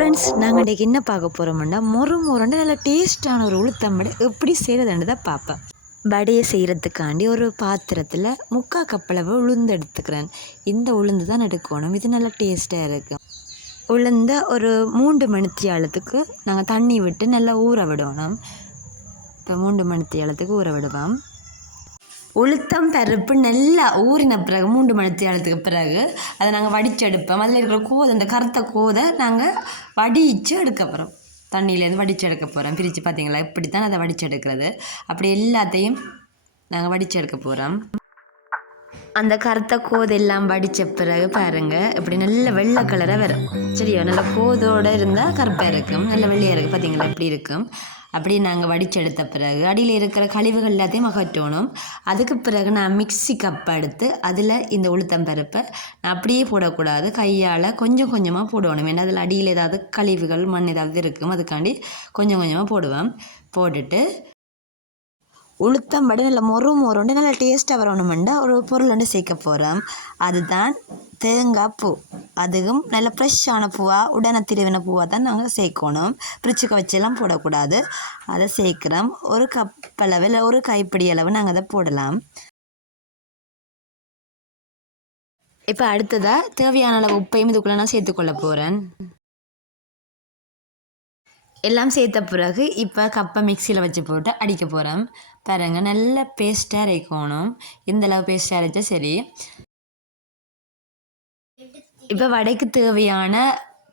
Friends, நாங்கள் இன்றைக்கி என்ன பார்க்க போகிறோம்னா மொறுண்டு நல்ல டேஸ்ட்டான ஒரு உளுத்தம் வடை எப்படி செய்கிறதுன்னு தான் பார்ப்பேன். வடையை செய்கிறதுக்காண்டி ஒரு பாத்திரத்தில் 3/4 கப்பளவு உளுந்து எடுத்துக்கிறேன். இந்த உளுந்து தான் எடுக்கணும். இது நல்லா டேஸ்ட்டாக இருக்கும். உளுந்த ஒரு 3 மணித்தியாலத்துக்கு நாங்கள் தண்ணி விட்டு நல்லா ஊற விடணும். இப்போ 3 மணித்தியாலத்துக்கு ஊற விடுவோம். உளுத்தம் பருப்பு நல்லா ஊறின பிறகு 3 மணித்தியாலத்துக்கு பிறகு அதை நாங்கள் வடிச்செடுப்போம். அதில் இருக்கிற கோதை, அந்த கருத்த கோதை நாங்கள் வடித்து எடுக்க போகிறோம். தண்ணியிலேருந்து வடித்து எடுக்க போகிறோம். பிரித்து பார்த்தீங்களா, இப்படி தான் அதை வடித்து எடுக்கிறது. அப்படி எல்லாத்தையும் நாங்கள் வடித்து எடுக்க போகிறோம். அந்த கருத்த கோதை எல்லாம் வடித்த பிறகு பாருங்கள், இப்படி நல்ல வெள்ளை கலராக வரும். சரியா, நல்ல கோதோடு இருந்தால் கருப்பாக இருக்கும், நல்ல வெள்ளையாக இருக்குது. பார்த்தீங்களா எப்படி இருக்கும். அப்படி நாங்கள் வடிச்செடுத்த பிறகு அடியில் இருக்கிற கழிவுகள் எல்லாத்தையும் அகற்றணும். அதுக்கு பிறகு நான் மிக்ஸி கப்பை எடுத்து அதில் இந்த உளுத்தம் பருப்பை நான் அப்படியே போடக்கூடாது, கையால் கொஞ்சம் கொஞ்சமாக போடணும். ஏன்னா அதில் அடியில் ஏதாவது கழிவுகள் மண் ஏதாவது இருக்கும், அதுக்காண்டி கொஞ்சம் கொஞ்சமாக போடுவேன். போட்டுட்டு உளுத்தம் வடை நல்லா மொறுண்டு நல்லா டேஸ்ட்டாக வரணுமெண்டா ஒரு பொருள் ஒன்று சேர்க்க போகிறோம். அதுதான் தேங்காய் பூ. அதுவும் நல்ல ஃப்ரெஷ்ஷான பூவாக, உடனே திருவின பூவாக தான் நாங்கள் சேர்க்கணும். பிரிச்சுக்க வச்செல்லாம் போடக்கூடாது. அதை சேர்க்குறோம். ஒரு கப் அளவு இல்லை ஒரு கைப்பிடி அளவு நாங்கள் அதை போடலாம். இப்போ அடுத்ததாக தேவையான அளவு உப்பையும் இதுக்குள்ளே நான் சேர்த்துக்கொள்ள போகிறேன். எல்லாம் சேர்த்த பிறகு இப்போ கப்பை மிக்சியில் வச்சு போட்டு அடிக்க போகிறோம். பாருங்கள், நல்ல பேஸ்ட்டாக அரைக்கணும். இந்தளவு பேஸ்ட்டாக அரைச்சா சரி. இப்போ வடைக்கு தேவையான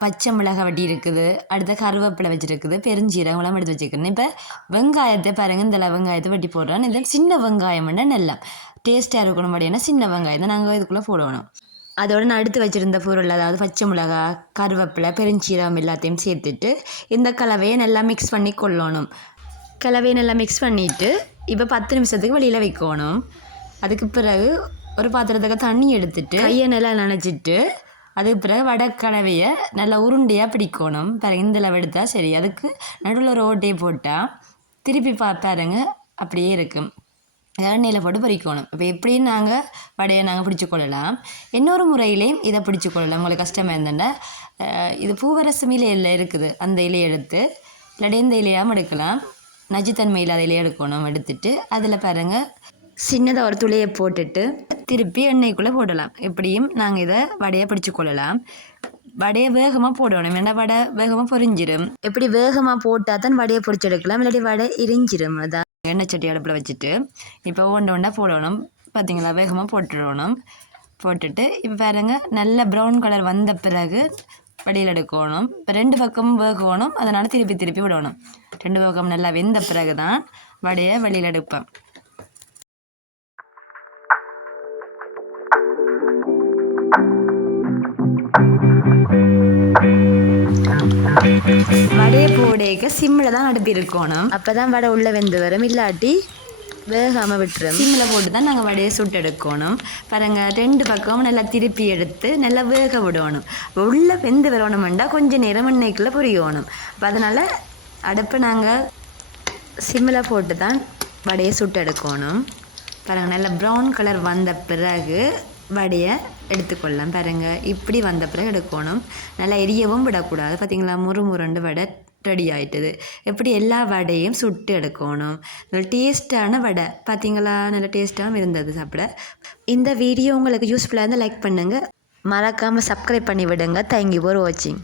பச்சை மிளகாய் வட்டி இருக்குது, அடுத்த கருவேப்பிலை வச்சுருக்குது, பெருஞ்சீரகம்லாம் எடுத்து வச்சுக்கிறேன். இப்போ வெங்காயத்தை பாருங்கள், இந்த வெங்காயத்தை வட்டி போடுறேன். இது சின்ன வெங்காயம் நல்லா டேஸ்ட்டாக இருக்கணும். வடைனா சின்ன வெங்காயம் தான் நாங்கள் இதுக்குள்ளே போடணும். அதோடு நான் எடுத்து வச்சுருந்த பொருள், அதாவது பச்சை மிளகாய், கருவேப்பிலை, பெருஞ்சீரகம் எல்லாத்தையும் சேர்த்துட்டு இந்த கலவையை நல்லா மிக்ஸ் பண்ணி கொள்ளணும். கலவையை நல்லா மிக்ஸ் பண்ணிவிட்டு இப்போ 10 நிமிஷத்துக்கு வெளியில் வைக்கணும். அதுக்கு பிறகு ஒரு பாத்திரத்துக்கு தண்ணி எடுத்துட்டு கையை நல்லா நனைச்சிட்டு அதுக்கு பிறகு வடை கலவையை நல்லா உருண்டையாக பிடிக்கணும். பாருங்க, இந்த அளவு எடுத்தால் சரி. அதுக்கு நடுவில் ஒரு ஓட்டையை போட்டால் திருப்பி பாருங்க அப்படியே இருக்கும். எண்ணெயில் போட்டு பொரிக்கணும். இப்போ எப்படி நாங்கள் வடையை நாங்கள் பிடிச்சி கொள்ளலாம். இன்னொரு முறையிலையும் இதை பிடிச்சி கொள்ளலாம். உங்களுக்கு கஷ்டமாக இருந்தேன்னா இது பூவரசு இலையில் இருக்குது, அந்த இலையை எடுத்து இல்லாட்டி இந்த இலையாகவும் எடுக்கலாம். நச்சுத்தன்மை இல்லாத இலையை எடுக்கணும். எடுத்துட்டு அதில் பாருங்கள் சின்னதாக ஒரு துளையை போட்டுட்டு திருப்பி எண்ணெய்க்குள்ளே போடலாம். எப்படியும் நாங்கள் இதை வடையை பிடிச்சி கொள்ளலாம். வடையை வேகமாக போடணும். ஏன்னா வடை வேகமாக பொரிஞ்சிடும். எப்படி வேகமாக போட்டால் தான் வடையை பொரிச்சு எடுக்கலாம், இல்லாட்டி வடை எரிஞ்சிடும். அதான் எண்ணெய் சட்டி அடுப்பில் வச்சுட்டு இப்போ ஒன்றா போடணும். பார்த்தீங்களா, வேகமாக போட்டுடணும். போட்டுட்டு இப்போ பாருங்கள், நல்ல ப்ரௌன் கலர் வந்த பிறகு வடையில் எடுக்கணும். இப்போ 2 பக்கமும் வேகணும். அதனால் திருப்பி விடணும். 2 பக்கம் நல்லா வெந்த பிறகு தான் வடையை வெளியில் எடுப்பேன். வடையை போடைக்க சிம்மில் தான் அடுப்பி இருக்கணும். அப்போ தான் வடை உள்ளே வெந்து வரும், இல்லாட்டி வேகாமல் விட்டுரும். சிம்மில் போட்டு தான் நாங்கள் வடையை சுட்டு எடுக்கணும். பாருங்க, 2 பக்கமும் நல்லா திருப்பி எடுத்து நல்லா வேக விடணும். உள்ளே வெந்து வரணுமெண்டா கொஞ்சம் நேரம் எண்ணெய்க்குள்ளே பொரியணும். அப்போ அதனால் அடுப்பை நாங்கள் சிம்மில் போட்டு தான் வடையை சுட்டு எடுக்கணும். பாருங்கள், நல்லா ப்ரௌன் கலர் வந்த பிறகு வடையை எடுத்துக்கொள்ளலாம். பாருங்கள், இப்படி வந்த பிறகு எடுக்கணும். நல்லா எரியவும் விடக்கூடாது. பார்த்திங்களா, முறுண்டு வடை ரெடி ஆகிட்டுது. எப்படி எல்லா வடையும் சுட்டு எடுக்கணும். நல்ல டேஸ்ட்டான வடை. பார்த்திங்களா, நல்ல டேஸ்ட்டாகவும் இருந்தது சாப்பிட. இந்த வீடியோ உங்களுக்கு யூஸ்ஃபுல்லாக இருந்தால் லைக் பண்ணுங்கள், மறக்காமல் சப்ஸ்கிரைப் பண்ணி விடுங்க. தேங்க்யூ ஃபார் வாட்சிங்.